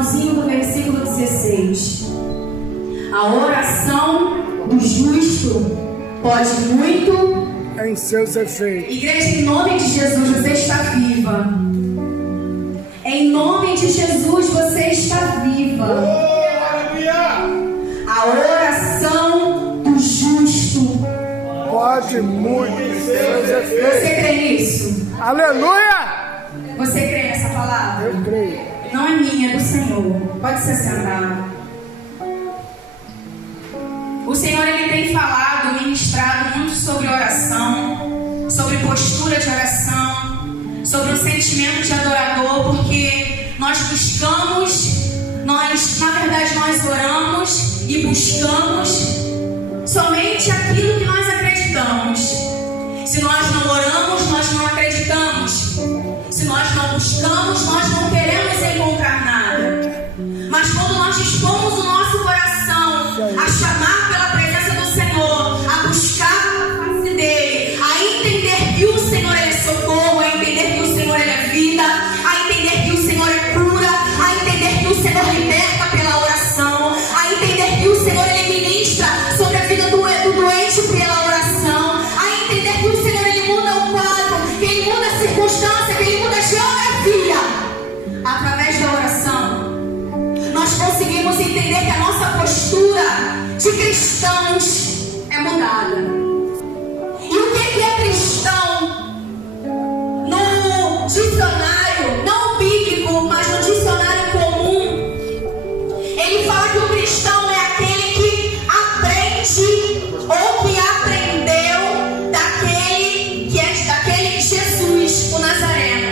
finalzinho do versículo 16. A oração do justo pode muito em seus efeitos. Igreja, em nome de Jesus, você está viva. Em nome de Jesus, você está viva. A oração do justo pode muito em seus efeitos. Você crê nisso? Aleluia! Você crê nessa palavra? Eu creio. Não é minha, é do Senhor. Pode se sentar. O Senhor, Ele tem falado, ministrado muito sobre oração, sobre postura de oração, sobre o sentimento de adorador, porque nós buscamos, na verdade nós oramos e buscamos somente aquilo que nós acreditamos. Se nós não oramos, nós não acreditamos. Se nós não buscamos, nós não queremos encontrar nada. Mas quando nós dispomos o nosso coração a chamar pela presença do Senhor, a buscar a face dele, a entender que o Senhor é socorro, a entender que o Senhor é vida, a entender que o Senhor é cura, a entender que o Senhor liberta pela oração, a entender que o Senhor ele ministra sobre a vida do doente pela oração, a entender que o Senhor ele muda o quadro, que ele muda a circunstância, que ele muda a geografia. Através da oração, nós conseguimos entender que a nossa postura de cristãos é mudada. E o que é cristão? No dicionário, não bíblico, mas no dicionário comum, ele fala que o cristão é aquele que aprende ou que aprendeu daquele Jesus, o Nazareno.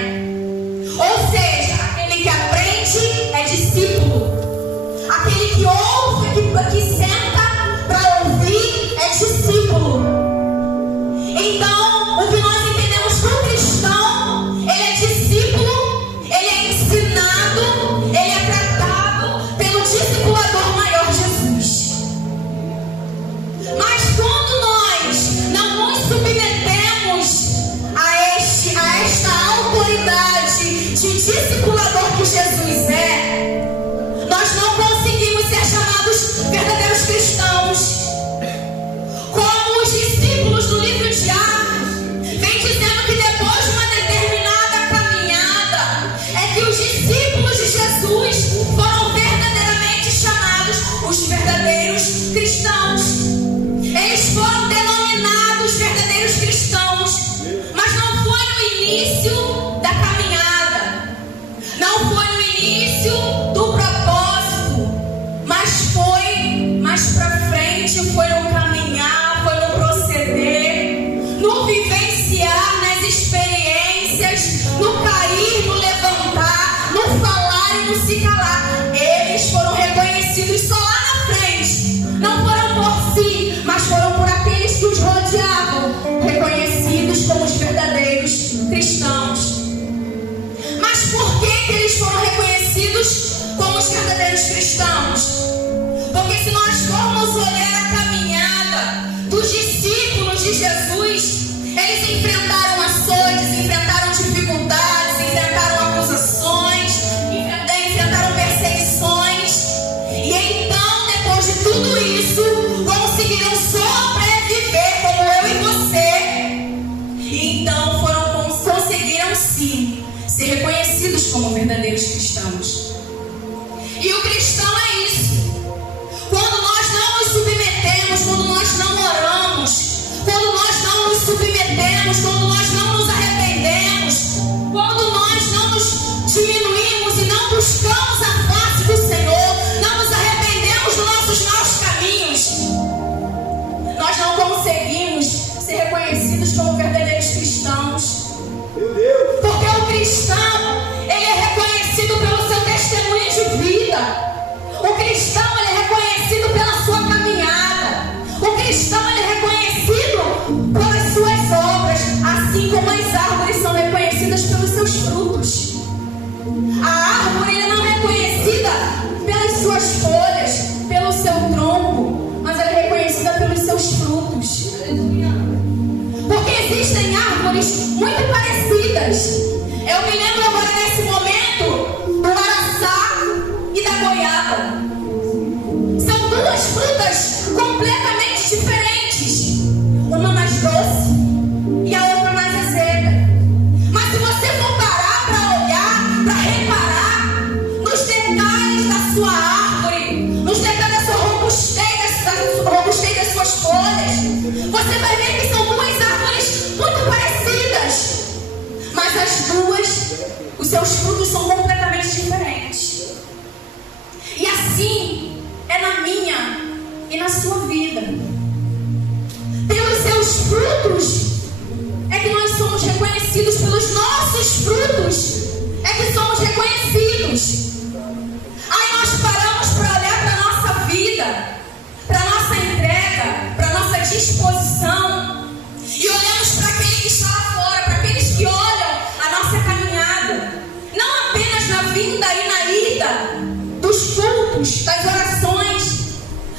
Ou seja, aquele que aprende é discípulo. Aquele que ouve, que senta para ouvir é discípulo. Então, o que nós entendemos com o cristão, ele é discípulo, ele é ensinado, ele é tratado pelo discipulador maior Jesus. Mas quando nós não nos submetemos a esta autoridade de discipulador que Jesus é, nós não conseguimos ser chamados verdadeiros cristãos. Como os discípulos do livro de Atos vem dizendo que depois de uma determinada caminhada é que os discípulos de Jesus foram verdadeiramente chamados os verdadeiros cristãos. Eles foram denominados verdadeiros cristãos, mas não foi no início da caminhada, não foi no início do propósito, mas foi mais pra frente, foi no caminhar, foi no proceder, no vivenciar, nas experiências, no cair, no levantar, no falar e no se calar. Eles foram reconhecidos só lá na frente, não foram por si, mas foram por aqueles que os rodeavam, reconhecidos como os verdadeiros cristãos. Mas por que eles foram reconhecidos como os verdadeiros cristãos? Porque se nós formos olhar a caminhada dos discípulos de Jesus, eles enfrentaram açoites, enfrentaram dificuldades, enfrentaram acusações, enfrentaram perseguições. E então, depois de tudo isso, conseguiram sobreviver como eu e você. E então conseguiram sim ser reconhecidos como verdadeiros cristãos. E o cristão é isso. Quando nós não nos submetemos, quando nós não oramos, quando nós não nos submetemos, quando nós não nos arrependemos, quando nós não nos diminuímos e não buscamos a face do Senhor, não nos arrependemos dos nossos maus caminhos, nós não conseguimos ser reconhecidos como verdadeiros cristãos. Porque o cristão, ele é reconhecido pelo seu testemunho de vida. O cristão, ele é reconhecido pela sua caminhada. O cristão, ele é reconhecido pelas suas obras, assim como as árvores são reconhecidas pelos seus frutos. A árvore não é reconhecida pelas suas folhas, pelo seu tronco, mas ela é reconhecida pelos seus frutos. Porque existem árvores muito parecidas. Eu me lembro agora nesse momento do araçá e sua vida. Pelos seus frutos é que nós somos reconhecidos, pelos nossos frutos é que somos reconhecidos. Aí nós paramos para olhar para a nossa vida, para a nossa entrega, para a nossa disposição, e olhamos para aquele que está lá fora, para aqueles que olham a nossa caminhada, não apenas na vinda e na ida dos cultos, das orações,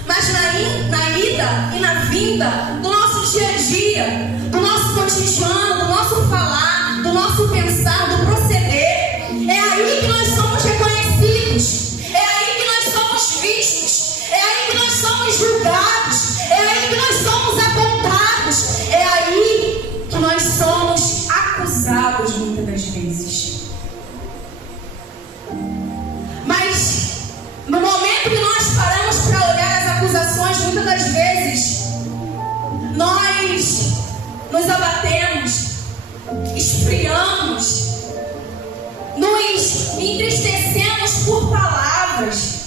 mas na ida e na vinda do nosso dia a dia, do nosso cotidiano, do nosso falar, do nosso pensar, do proceder. É aí que nós somos reconhecidos, é aí que nós somos vistos, é aí que nós somos julgados, é aí que nós somos apontados, é aí que nós somos acusados muitas das vezes. Mas no momento que nós paramos para olhar as acusações, muitas das vezes nós nos abatemos, esfriamos, nos entristecemos por palavras,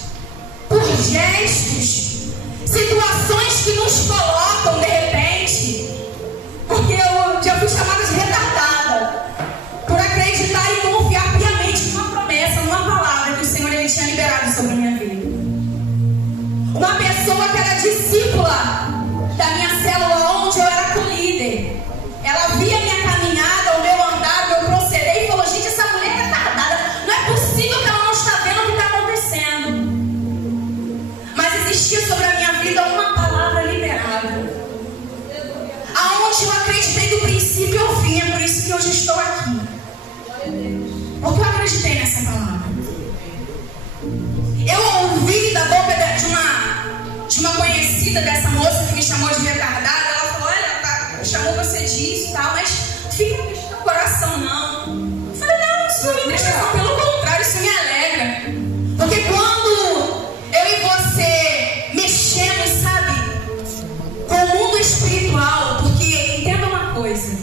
por gestos, situações que nos colocam de repente, porque eu já fui chamada de retardada por acreditar e confiar piamente numa promessa, numa palavra que o Senhor ele tinha liberado sobre a minha vida. Uma pessoa que era discípula da minha célula, onde eu era co-líder, ela via minha caminhada, o meu andar, o meu proceder e falou: gente, essa mulher é retardada, não é possível que ela não está vendo o que está acontecendo. Mas existia sobre a minha vida uma palavra liberada, aonde eu acreditei do princípio ao fim. É por isso que hoje estou aqui, porque eu acreditei nessa palavra. Eu ouvi da boca de uma conhecida dessa moça que me chamou de retardada. Ela falou: olha, chamou você disso e tal, mas fica no teu coração, não. Eu falei: não, isso não me entristece, pelo contrário, isso me alegra. Porque quando eu e você mexemos, sabe, com o mundo espiritual, porque entenda uma coisa,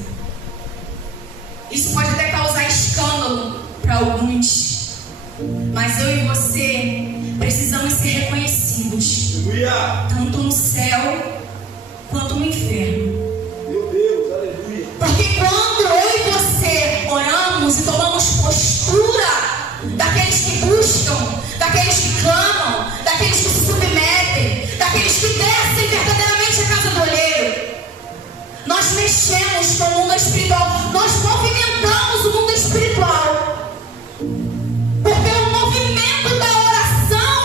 isso pode até causar escândalo para alguns, mas eu e você precisamos ser reconhecidos, tanto no céu quanto no inferno. Meu Deus, aleluia. Porque quando eu e você oramos e tomamos postura daqueles que buscam, daqueles que clamam, daqueles que se submetem, daqueles que descem verdadeiramente a casa do olheiro, nós mexemos com o mundo espiritual, nós movimentamos o mundo espiritual. Porque o movimento da oração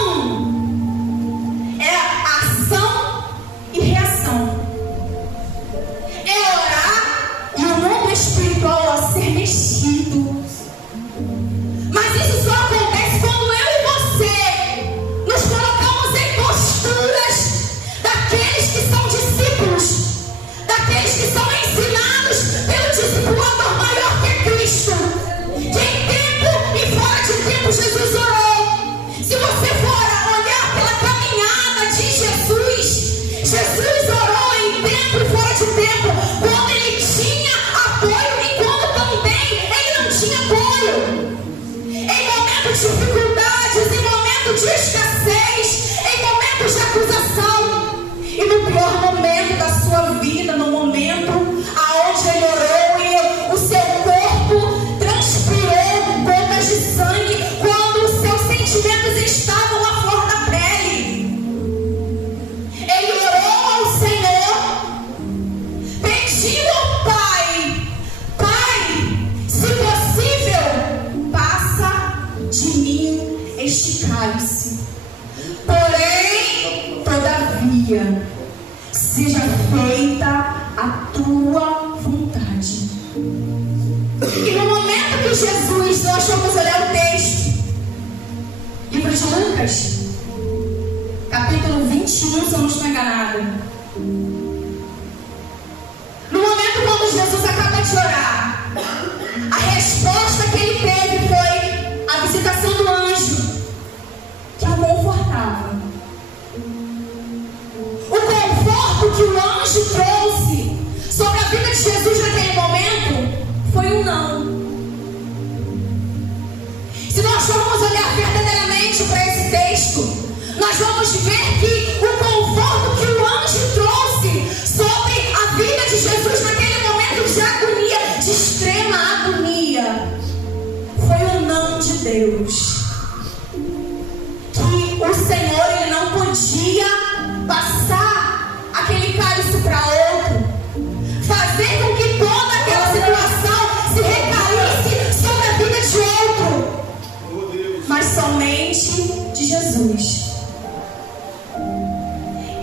é ação e reação. É orar e o mundo espiritual a ser mexido. Mas isso só acontece quando eu e você nos colocamos em posturas daqueles que são discípulos, daqueles que são ensinados pelo discipulador maior que é Cristo, que em tempo e fora de tempo Jesus orou. Se você for olhar pela caminhada de Jesus, Jesus orou em tempo e fora de tempo, quando ele tinha apoio e quando também ele não tinha apoio. Em momentos de dificuldades, em momentos de escassez, em momentos de acusação, e no pior momento da sua vida, no momento aonde ele orou e o seu corpo transpirou gotas de sangue, quando os seus sentimentos estavam à flor da pele, ele orou ao Senhor, pediu ao Pai: Pai, se possível, passa de mim este cálice, porém, todavia, seja feita a tua vontade. E no momento que Jesus, nós vamos olhar o texto, livro de Lucas, capítulo 21, se eu não estou enganada. No momento quando Jesus acaba de orar, a resposta que ele teve foi a visitação do anjo, que o confortava. O conforto que o anjo trouxe sobre a vida de Jesus naquele momento foi um não. Se nós formos olhar verdadeiramente para esse texto, nós vamos ver que o conforto que o passar aquele cálice para outro, fazer com que toda aquela situação se recaísse sobre a vida de outro, mas somente de Jesus.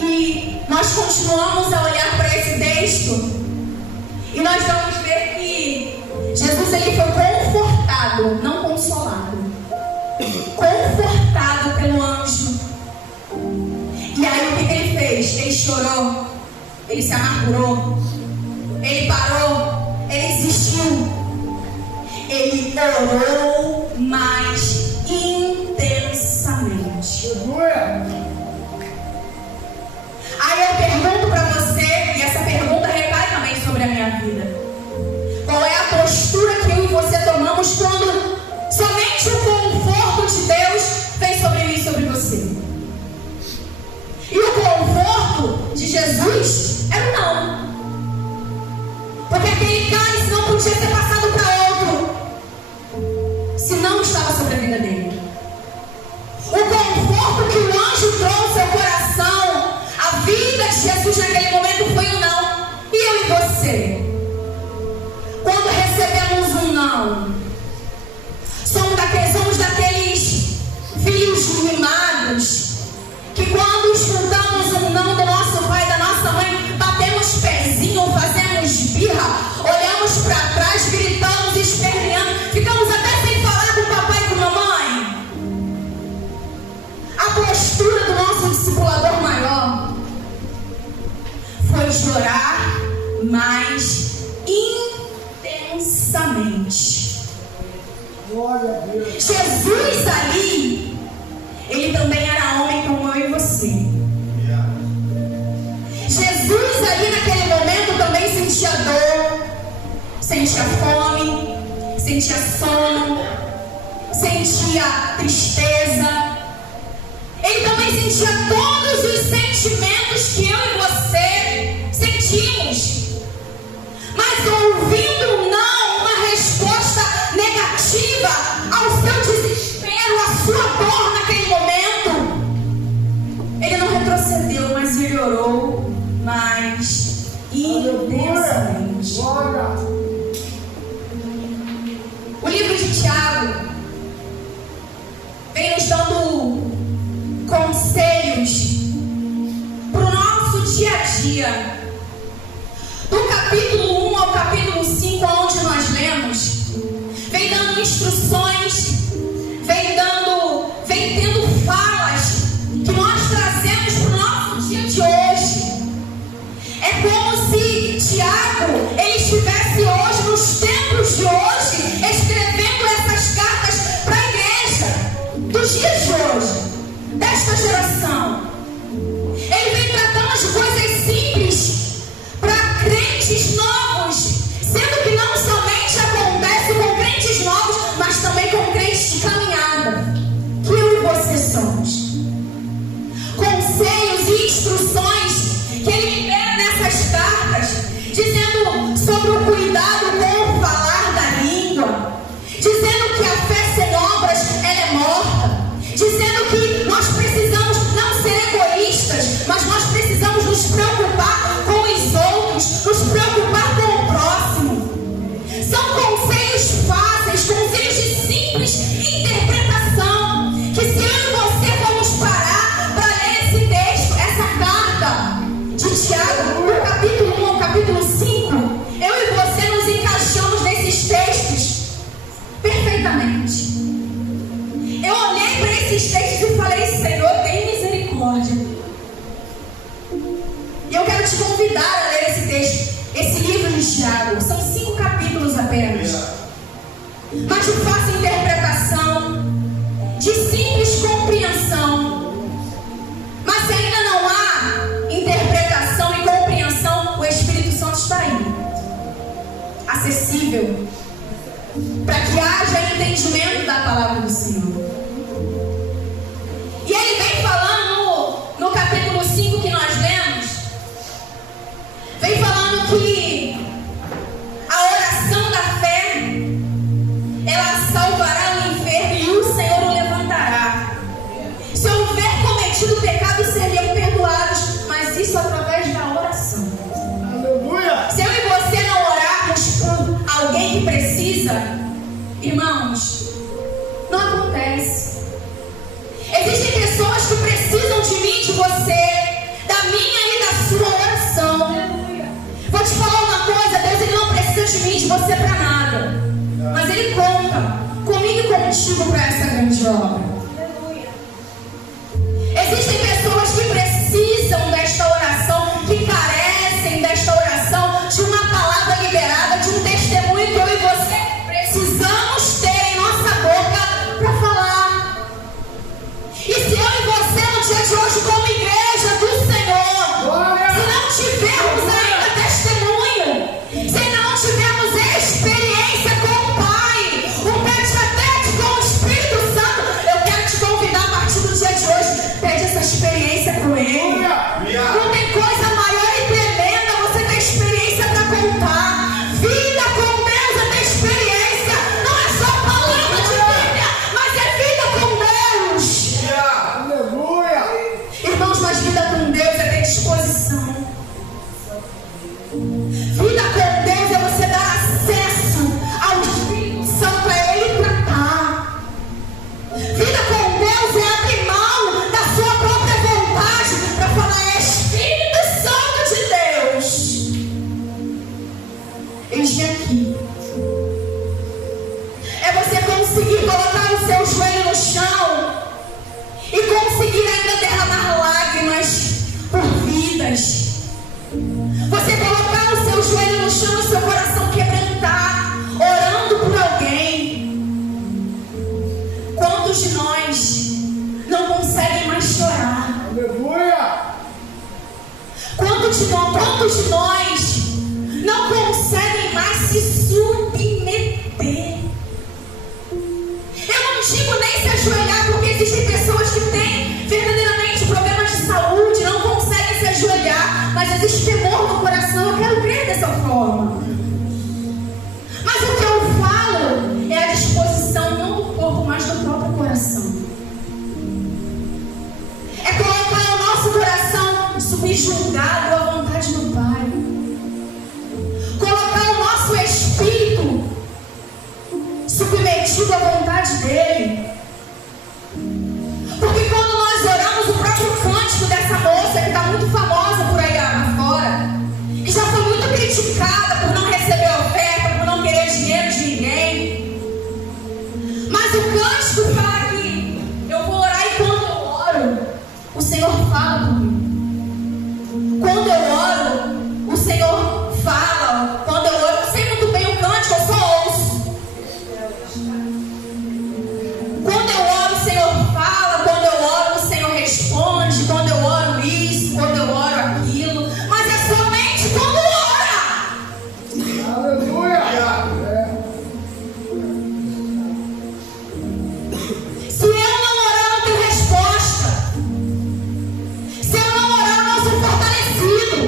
E nós continuamos a olhar para esse texto e nós vamos ver que Jesus ele foi confortado, não consolado, confortado pelo anjo. E aí o que ele fez? Ele chorou, ele se amargurou, ele parou, ele desistiu, ele orou mais intensamente. Aí eu pergunto para você, e essa pergunta recai também sobre a minha vida: qual é a postura que eu e você tomamos quando somente o conforto de Deus vem sobre mim e sobre você? E o conforto de Jesus era o não. Porque aquele cálice não podia ser passado para outro se não estava sobre a vida dele. O conforto que o anjo trouxe ao coração, a vida de Jesus naquele momento foi o não. E eu e você? Quando recebemos um não, somos daqueles filhos mimados que quando escutamos um não do nosso pai e da nossa mãe, batemos pezinho, fazemos birra, olhamos para trás, gritamos, esperneando, ficamos até sem falar com o papai e com a mamãe. A postura do nosso discipulador maior foi de orar mais intensamente. Jesus ali, ele também era homem como eu e você. Jesus ali naquele momento também sentia dor, sentia fome, sentia sono, sentia tristeza. Ele também sentia todos os sentimentos que eu e você sentimos. Mas ouvindo não, uma resposta negativa ao seu desespero, à sua dor naquele momento, ele não retrocedeu, mas ele orou mais intensamente. O livro de Tiago vem nos dando conselhos para o nosso dia a dia. Do capítulo 1 ao capítulo 5, onde nós lemos, vem dando instruções, vem tendo falas que nós trazemos para o nosso dia de hoje. É como se Tiago, ele estivesse hoje, nos tempos de hoje, escrevendo essas cartas para a igreja dos dias de hoje, desta geração. Ele vem tratando as coisas simples para crentes novos, sendo que não somente acontece com crentes novos, mas também com crentes de caminhada, que eu e você somos. Conselhos e instruções que ele libera nessas cartas, dizendo sobre o cuidado com o falar da língua, dizendo que a fé sem obras ela é morta, dizendo que nós precisamos não ser egoístas, mas nós precisamos nos preocupar com os outros, nos preocupar com o próximo. São conselhos fáceis, conselhos de simples interpretação, que se eu e você formos parar para ler esse texto, essa carta de Tiago, do capítulo 1 ao capítulo 5, eu e você nos encaixamos nesses textos perfeitamente. Eu olhei para esses textos e falei: Senhor, tem misericórdia. E eu quero te convidar a ler esse texto, esse livro de Tiago. São 5 capítulos apenas, mas de fácil interpretação, de simples compreensão. Mas se ainda não há interpretação e compreensão, o Espírito Santo está aí, acessível, para que haja entendimento da palavra do Senhor. E ele vem falando no capítulo 5 que nós lemos, vem falando que a oração da fé, ela salvará o enfermo e o Senhor o levantará. Se houver cometido pecado, seriam perdoados. pronta comigo e contigo para essa grande obra. Existem pessoas que precisam desta oração, que carecem desta oração, de uma palavra liberada, de um testemunho que eu e você precisamos ter em nossa boca para falar. E se eu e você no dia de hoje, como igreja do Senhor, se não tivermos ainda testemunho, se não tivermos experiência com o Pai, um tete-a-tete com o Espírito Santo, eu quero te convidar a partir do dia de hoje, pede essa experiência com Ele. Não tem coisa maior e tremenda você ter experiência para contar. Vida com Deus é ter experiência. Não é só palavra de Bíblia, mas é vida com Deus. Aleluia. Irmãos, mas vida com Deus é ter disposição. Vida com Deus é você dar acesso ao Espírito Santo, a Ele tratar. Vida com Deus é abrir mão da sua própria vontade para falar: Espírito Santo de Deus, eis-me aqui. É você conseguir colocar o seu joelho no chão e conseguir ainda derramar lágrimas por vidas. Você colocar o seu joelho no chão e seu coração quebrantar, orando por alguém. Quantos de nós não conseguem mais chorar? Aleluia. Quantos de nós não conseguem mais se submeter? Eu não digo nem se ajoelhar, porque existem pessoas que têm verdadeiramente problemas de saúde, não conseguem se ajoelhar, mas existe temor no coração. Eu quero crer dessa forma. Mas o que eu falo é a disposição, não do corpo, mas do próprio coração. É colocar o nosso coração subjugado à vontade do Pai. Colocar o nosso espírito submetido à vontade dEle. Porque quando nós oramos, o próprio cântico dessa moça, que está muito famosa por aí afora, que já foi muito criticada por não receber oferta, por não querer dinheiro de ninguém. Mas o cântico fala que eu vou orar e quando eu oro, o Senhor fala comigo. Quando eu oro, o Senhor fala. Quando eu oro, eu sei muito bem o cântico, eu só ouço. Quando eu oro, o Senhor fala. Quando eu oro, o Senhor responde. Quando eu oro isso, quando eu oro aquilo. Mas é somente quando ora. Aleluia. Se eu não orar, não tenho resposta. Se eu não orar, eu não sou fortalecido.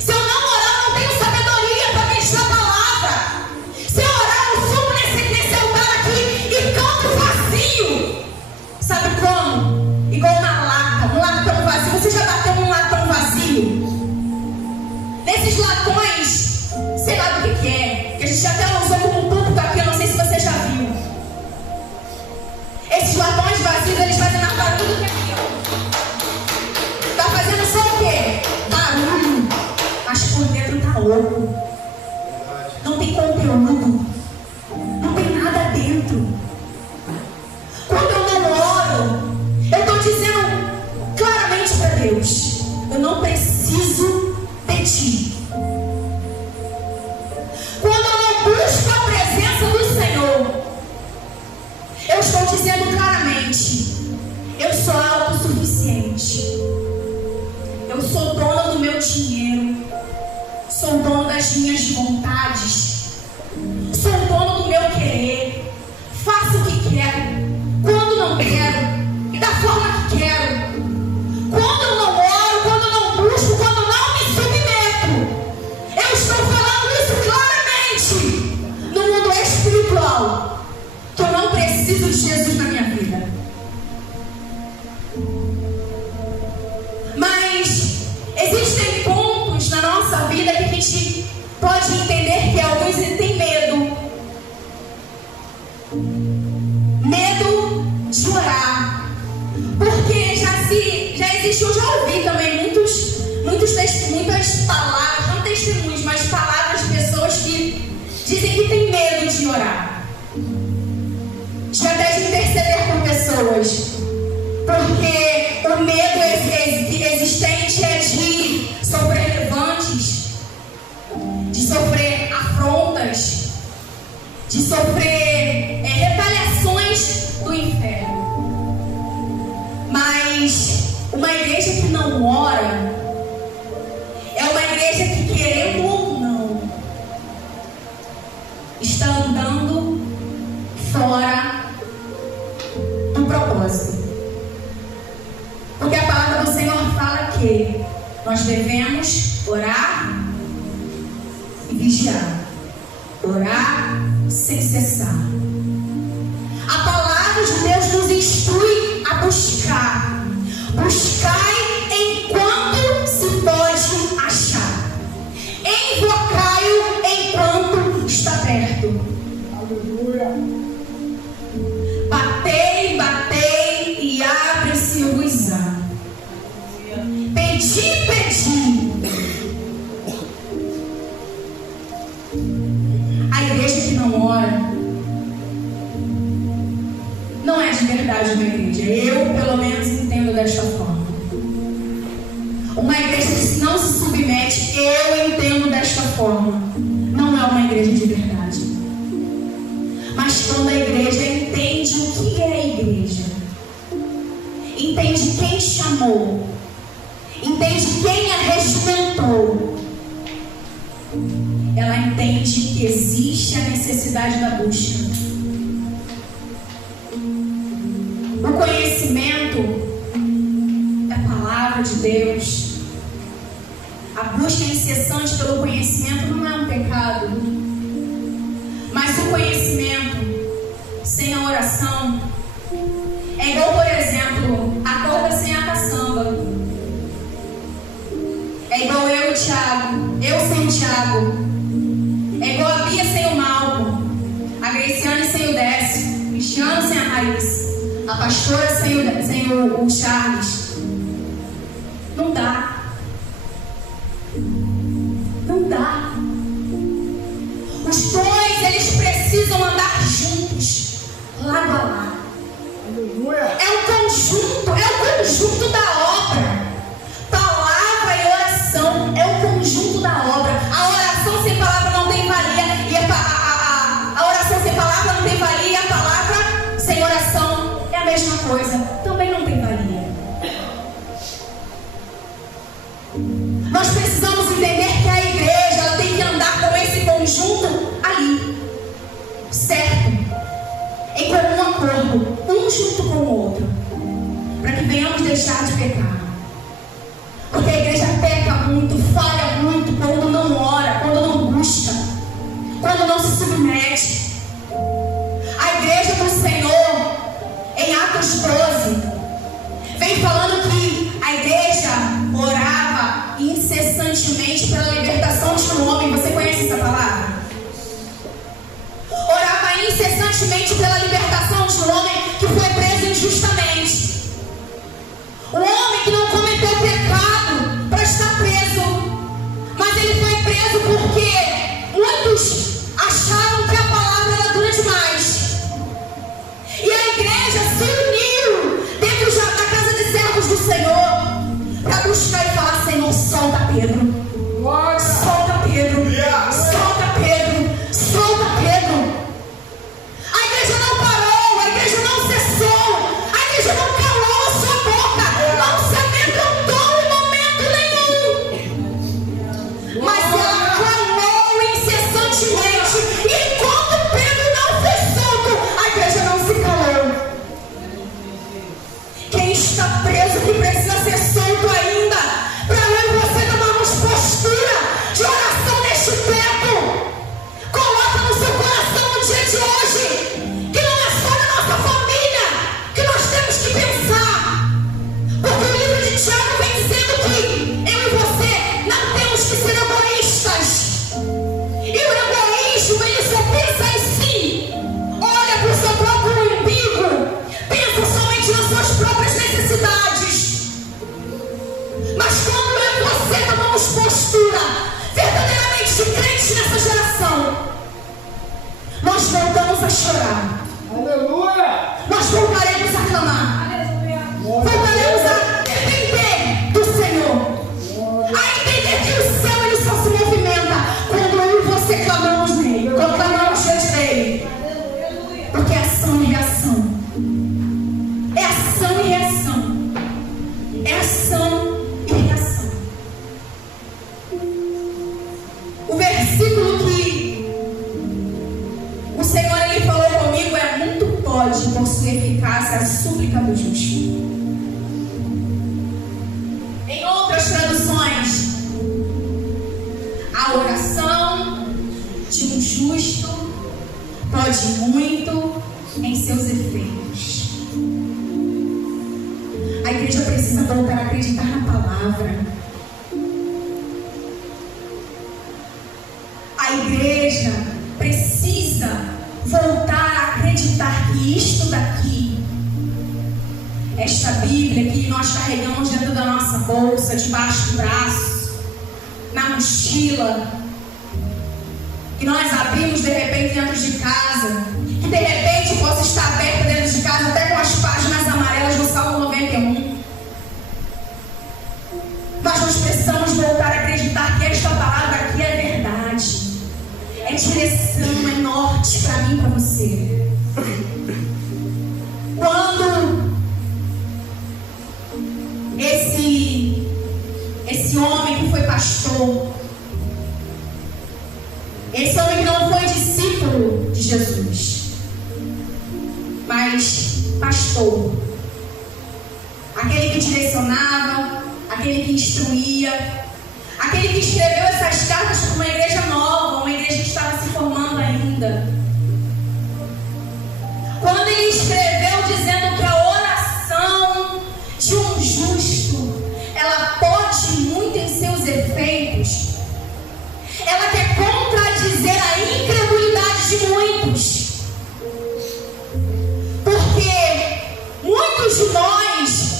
Se eu não orar, eu não tenho sabedoria para ministrar a palavra. Se eu orar, eu subo nesse altar aqui e canto vazio. Sabe como? Igual uma lata, um latão vazio. Você já bateu num latão vazio? Nesses latões, sei lá do que é, que a gente até usou como púlpito aqui, eu não sei se você já viu. Esses latões vazios, eles fazem mais barulho que aquilo. Tá fazendo só o quê? Barulho. Mas por dentro tá louco. Não tem conteúdo. Não tem nada dentro. Quando eu não oro, eu estou dizendo claramente para Deus: eu não preciso de ti. Quando eu não busco a presença do Senhor, eu estou dizendo claramente: eu sou autossuficiente. Eu sou dona do meu dinheiro. Sou dono das minhas vontades. Sou dono do meu querer. Faço o que quero, quando não quero, da forma que quero. Quando eu não oro, quando eu não busco, quando eu não me submeto. Eu estou falando isso claramente no mundo espiritual, que eu não preciso de Jesus na minha vida. Mas existem pontos na nossa vida que a gente pode entender que alguns têm medo. Medo de orar. Porque já existiu, eu já ouvi também muitas palavras, não testemunhos, mas palavras de pessoas que dizem que têm medo de orar. o medo existente é de sofrer levantes, de sofrer afrontas, de sofrer retaliações do inferno. Mas uma igreja que não ora é uma igreja que, querendo ou não, está andando fora do propósito. Porque a palavra do Senhor fala que nós devemos orar e vigiar. Orar sem cessar. A palavra de Deus nos instrui a buscar. Buscai enquanto se pode achar. Invocai-o enquanto está perto. Aleluia. Batei, batei e abre-se-vos-á. Pedi, pedi. A igreja que não ora não é de verdade uma igreja. Eu, pelo menos, entendo desta forma. Uma igreja que não se submete, eu entendo desta forma, não é uma igreja de verdade. Mas quando a igreja entende o que é a igreja, entende quem chamou, entende quem a regimentou, ela entende que existe a necessidade da busca. O conhecimento da palavra de Deus, a busca incessante pelo conhecimento não é um pecado. Mas o conhecimento sem a oração é igual, por exemplo, a corda sem a caçamba. É igual eu e o Thiago, eu sem o Thiago. É igual a Bia sem o Malco, a Graciane sem o Décio, o Cristiano sem a Raíssa, a pastora sem o Charles. Não dá. Não dá. Os dois, eles precisam andar juntos, lado a lado. Aleluia. É o conjunto da obra. Palavra e oração é o conjunto da obra. A oração sem palavra não tem valia, e a oração sem palavra não tem valia, e a palavra sem oração é a mesma coisa, também não tem valia. Nós precisamos entender que a igreja, ela tem que andar com esse conjunto ali, certo? Em comum acordo, um junto com o outro, para que venhamos deixar de pecar. Porque a igreja peca muito, falha muito quando não ora, quando não busca, quando não se submete. A igreja do Senhor, em Atos 12, vem falando que a igreja orava incessantemente pela libertação de um homem. Você conhece essa palavra? Orava incessantemente pela libertação de um homem que foi preso injustamente. Um homem que não cometeu pecado para estar preso, mas ele foi preso porque muitos achavam que a palavra era dura demais. E a igreja se uniu dentro da casa de servos do Senhor para buscar e falar: Senhor, solta Pedro. Glória. Solta Pedro. Solta Pedro. Solta Pedro. A igreja não parou, a igreja não cessou, a igreja não calou a sua boca, não se amedrontou em momento nenhum. Mas ela clamou incessantemente, e enquanto Pedro não foi solto, a igreja não se calou. Quem está preso, que precisa ser solto ainda, para eu e você tomarmos postura de oração neste tempo. Coloca no seu coração no dia de hoje que não é só na nossa família que nós temos que pensar. Porque o livro de Tiago vem dizendo que eu e você não temos que ser egoístas. E o egoísmo, ele só pensa em si. Olha para o seu próprio umbigo. Pensa somente nas suas próprias necessidades. Mas quando eu e você tomamos postura verdadeiramente de crente nessa geração, nós voltamos a chorar. Aleluia. Nós voltaremos a clamar. Voltaremos a pode muito em seus efeitos. A igreja precisa voltar a acreditar na palavra. A igreja precisa voltar a acreditar que isto daqui, esta Bíblia que nós carregamos dentro da nossa bolsa, debaixo do braço, na mochila, que nós abrimos de repente dentro de casa, que de repente possa estar aberta dentro de casa até com as páginas amarelas do Salmo 91. Mas nós precisamos voltar a acreditar que esta palavra aqui é verdade, é direção, é norte para mim e para você. Quando esse homem que foi pastor, esse homem que não foi discípulo de Jesus, mas pastor, aquele que direcionava, aquele que instruía, aquele que escreveu essas cartas para uma igreja nova, uma igreja que estava se formando ainda. Quando ele escreveu dizendo que a oração de um justo, ela pode muito em seus efeitos, ela quer contradizer a incredulidade de muitos. Porque muitos de nós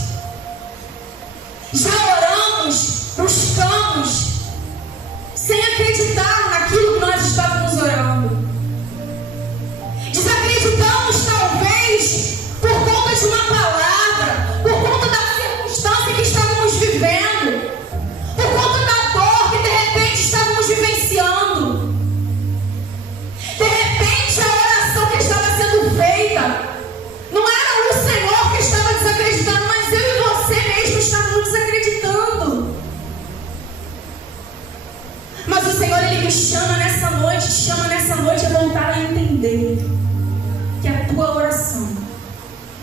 já oramos, buscamos, sem acreditar naquilo que nós estávamos orando. Desacreditamos talvez por conta de uma palavra, por conta da circunstância que estávamos vivendo, por conta da dor que de repente estávamos vivenciando. De repente a oração que estava sendo feita não era o Senhor que estava desacreditando, mas eu e você mesmo estávamos desacreditando. Mas o Senhor, Ele me chama nessa noite a voltar a entender que a tua oração,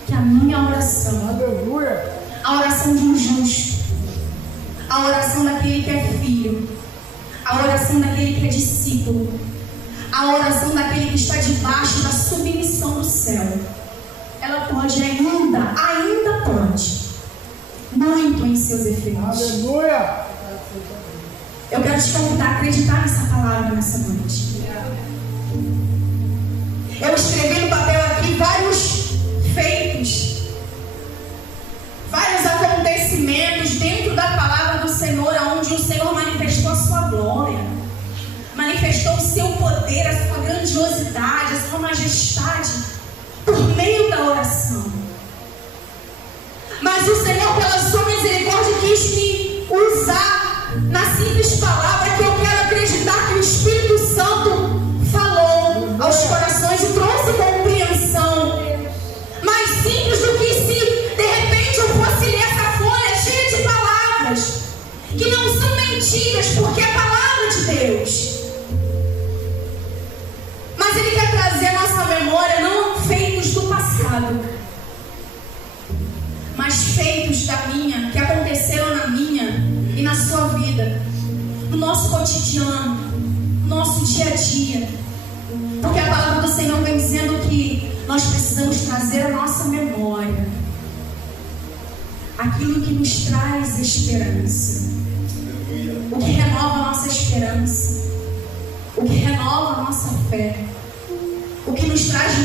que a minha oração, Aleluia. a oração de um justo, a oração daquele que é filho, a oração daquele que é discípulo, a oração daquele que está debaixo da submissão do céu, ela pode ainda pode, muito em seus efeitos. Aleluia. Eu quero te convidar a acreditar nessa palavra nessa noite. Eu escrevi no papel aqui vários feitos, vários acontecimentos dentro da palavra do Senhor, onde o Senhor manifestou a sua glória, manifestou o seu poder, a sua grandiosidade, a sua majestade, por meio da oração. Mas o Senhor, pela sua misericórdia, quis me usar na simples palavra que eu quero acreditar que o Espírito Santo falou aos corações e trouxe compreensão. Mais simples do que se de repente eu fosse ler essa folha cheia de palavras que não são mentiras, porque é a palavra de Deus. Mas Ele quer trazer à nossa memória não feitos do passado, mas feitos que aconteceram na minha e na sua vida, no nosso cotidiano, no nosso dia a dia. Porque a palavra do Senhor vem dizendo que nós precisamos trazer à nossa memória aquilo que nos traz esperança, o que renova a nossa esperança, o que renova a nossa fé, o que nos traz de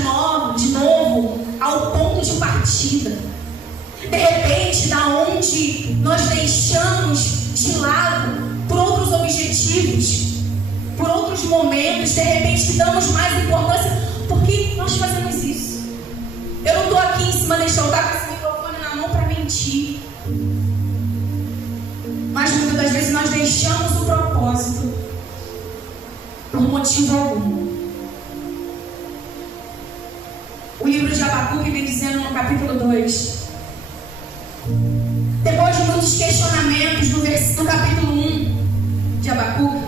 novo ao ponto de partida. De repente, da onde nós deixamos de lado por outros objetivos, por outros momentos, de repente que damos mais importância, porque nós fazemos isso. Eu não estou aqui em cima deste altar com esse microfone na mão para mentir, mas muitas das vezes nós deixamos o propósito por motivo algum. O livro de Abacuque vem dizendo no capítulo 2, depois de muitos questionamentos, no capítulo 1 de Abacuque,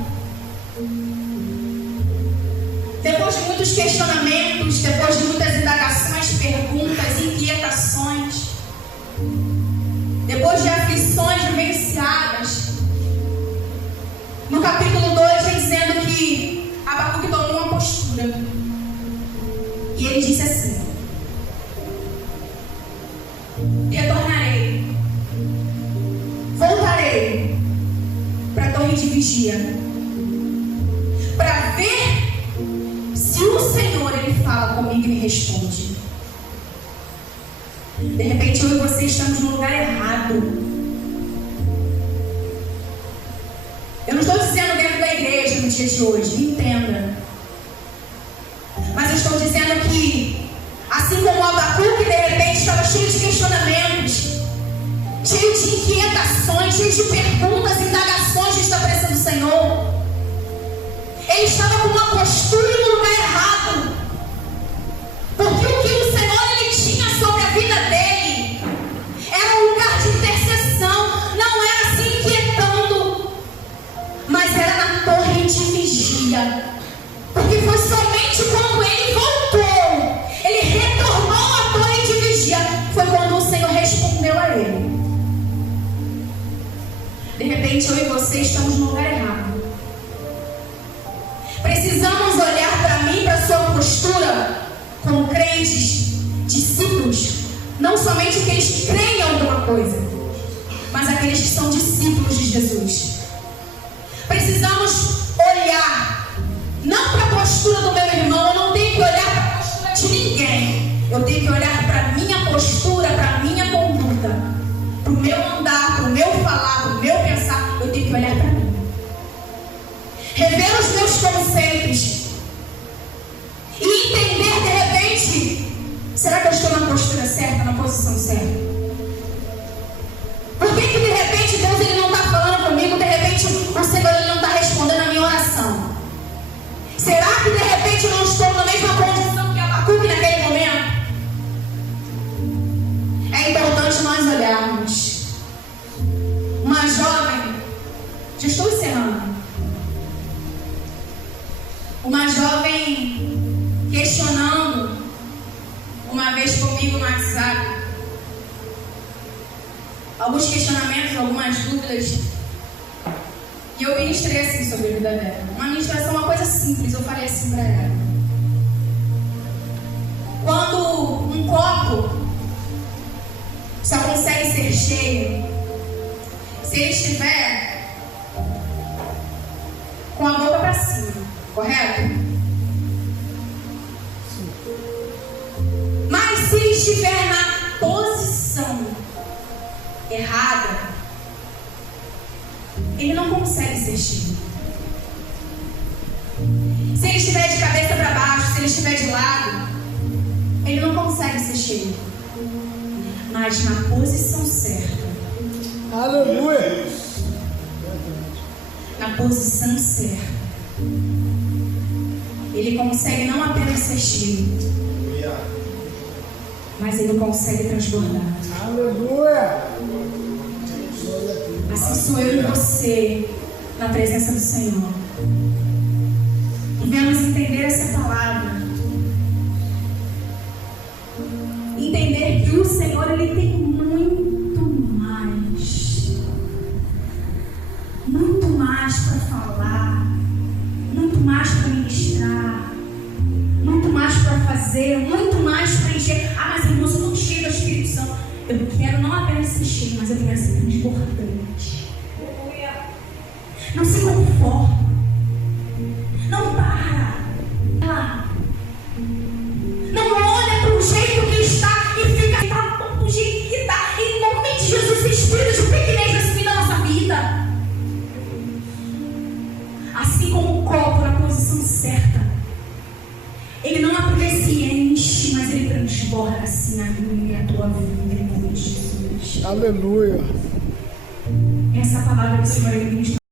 depois de muitos questionamentos, depois de muitas indagações, perguntas, inquietações, depois de aflições vivenciadas, no capítulo 2 vem dizendo que Abacuque tomou uma postura. ele disse assim: retornarei, voltarei para a torre de vigia, para ver se o Senhor ele fala comigo e me responde. De repente eu e você estamos no lugar errado. Eu não estou dizendo dentro da igreja no dia de hoje, me entenda. Mas eu estou dizendo que, assim como o Abacuque de repente estava cheio de questionamentos, cheio de inquietações, cheio de perguntas, indagações diante da presença do Senhor, ele estava com uma postura no lugar errado. Porque o que o Senhor ele tinha sobre a vida dele era um lugar de intercessão, não era se inquietando, mas era na torre de vigia. Porque foi somente quando ele voltou, ele retornou à torre de vigia, foi quando o Senhor respondeu a ele. De repente eu e você estamos no lugar errado. Precisamos olhar para mim, para a sua postura como crentes, discípulos, não somente aqueles que creem em alguma coisa, mas aqueles que são discípulos de Jesus. Precisamos olhar não para a postura do meu irmão, eu não tenho que olhar para a postura de ninguém, eu tenho que olhar para a minha postura, para a minha conduta, para o meu andar, para o meu falar, para o meu pensar, eu tenho que olhar para mim. Rever os meus conceitos e entender de repente, será que eu estou na postura certa, na posição certa? Por que de repente Deus ele não está falando comigo, de repente o Senhor ele não está respondendo a minha oração? Será que de repente eu não estou na mesma condição que Abacuque naquele momento? É importante nós olharmos. Uma jovem, já estou encerrando, uma jovem questionando uma vez comigo no WhatsApp alguns questionamentos, algumas dúvidas, e eu ministrei assim sobre a vida dela. Uma ministração, uma coisa simples, eu falei assim para ela: quando um copo só consegue ser cheio se ele estiver com a boca para cima, correto? Mas se ele estiver na posição errada, ele não consegue ser cheio. Se ele estiver de cabeça para baixo, se ele estiver de lado, ele não consegue ser cheio. Mas na posição certa, Aleluia. na posição certa, ele consegue não apenas ser cheio, mas ele consegue transbordar. Aleluia. Assim sou eu e você na presença do Senhor. Devemos entender essa palavra. Entender que o Senhor ele tem muito mais para falar, muito mais para ministrar, muito mais para fazer, muito mais para encher. Ah, mas irmão, eu sou muito cheio do Espírito Santo. Eu quero não apenas ser cheio, mas eu quero ser transbordante. Não se conforma. Não para. Não olha para o jeito que está e fica do jeito que está. Em nome de Jesus, espírito de pequenez assim na nossa vida. Assim como o copo na posição certa, ele não apenas se enche, mas ele transborda assim a minha e a tua vida em nome de Jesus. Aleluia. Essa palavra do Senhor ele